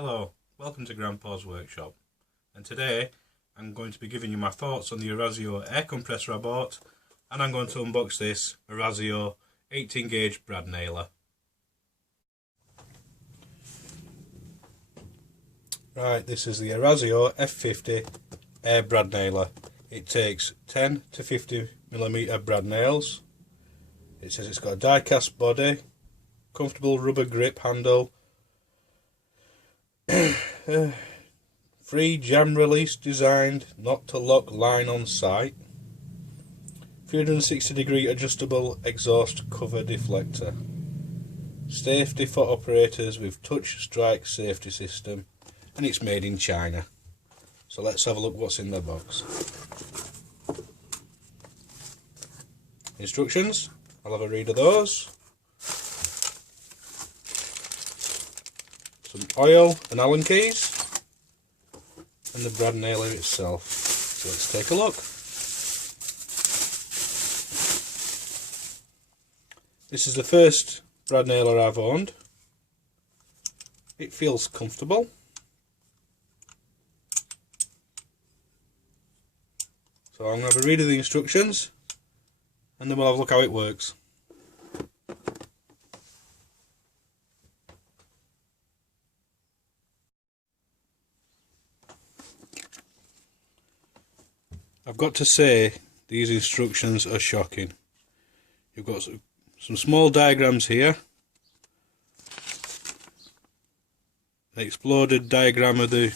Hello, welcome to Grandpa's Workshop, and today I'm going to be giving you my thoughts on the Orazio air compressor I bought, and I'm going to unbox this Orazio 18 gauge brad nailer. Right, this is the Orazio F50 air brad nailer. It takes 10 to 50mm brad nails. It says it's got a die cast body, comfortable rubber grip handle, free jam release designed not to lock line on site, 360-degree adjustable exhaust cover deflector, safety for operators with touch strike safety system, and it's made in China. So let's have a look what's in the box. Instructions, I'll have a read of those. Some oil and Allen keys, and the brad nailer itself. So let's take a look. This is the first brad nailer I've owned. It feels comfortable. So I'm going to have a read of the instructions and then we'll have a look how it works. I've got to say, these instructions are shocking. You've got some small diagrams here, an exploded diagram of the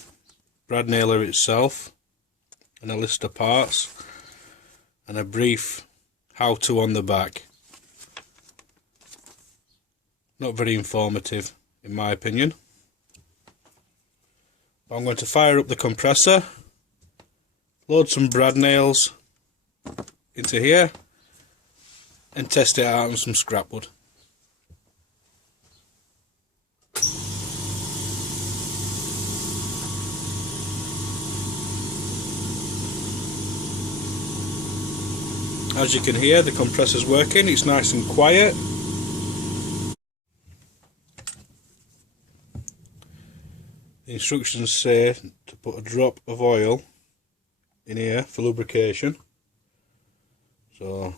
brad nailer itself, and a list of parts, and a brief how-to on the back. Not very informative, in my opinion. I'm going to fire up the compressor, load some brad nails into here and test it out on some scrap wood. As you can hear, the compressor's working, it's nice and quiet. The instructions say to put a drop of oil in here for lubrication, so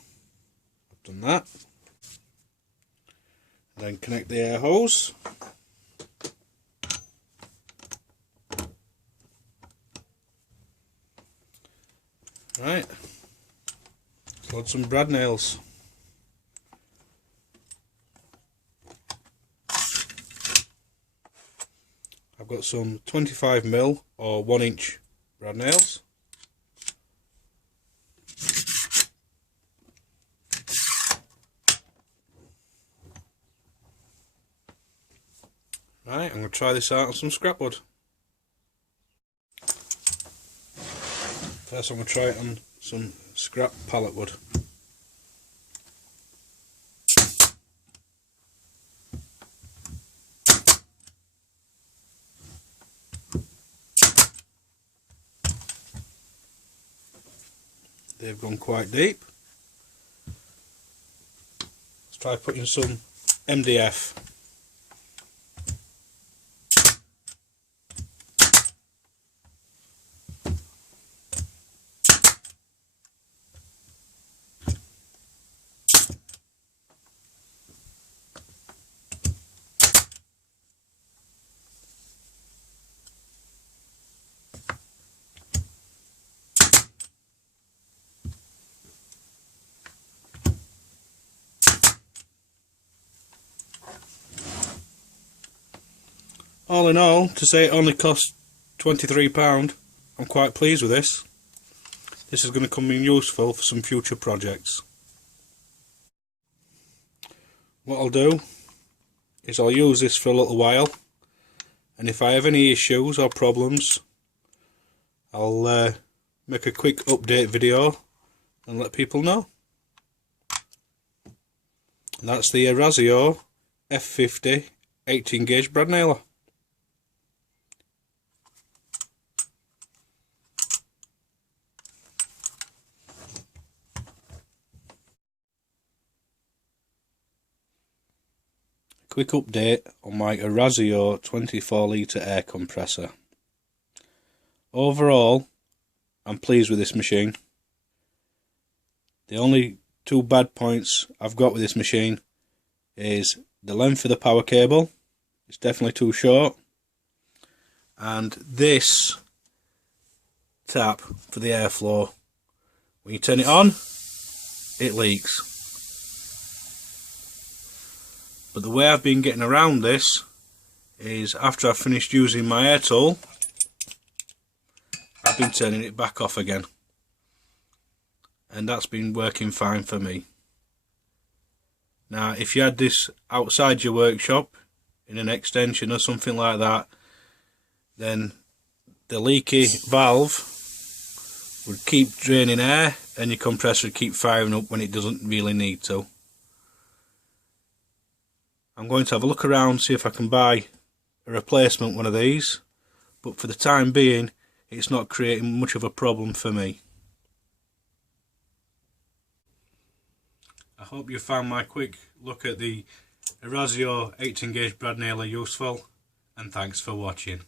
I've done that. Then connect the air hose. Right, let's load some brad nails. I've got some 25mm or 1-inch brad nails. Right, I'm going to try this out on some scrap wood. First I'm going to try it on some scrap pallet wood. They've gone quite deep. Let's try putting some MDF. All in all, to say it only cost £23, I'm quite pleased with this. This is going to come in useful for some future projects. What I'll do is I'll use this for a little while, and if I have any issues or problems, I'll make a quick update video and let people know. And that's the Orazio F50 18 gauge brad nailer. Quick update on my Orazio 24 litre air compressor. Overall, I'm pleased with this machine. The only two bad points I've got with this machine is the length of the power cable. It's definitely too short, and this tap for the airflow, when you turn it on, it leaks. But the way I've been getting around this is, after I've finished using my air tool, I've been turning it back off again, and that's been working fine for me. Now, if you had this outside your workshop in an extension or something like that, then the leaky valve would keep draining air and your compressor would keep firing up when it doesn't really need to. I'm going to have a look around, see if I can buy a replacement one of these, but for the time being it's not creating much of a problem for me. I hope you found my quick look at the Orazio 18 gauge brad nailer useful, and thanks for watching.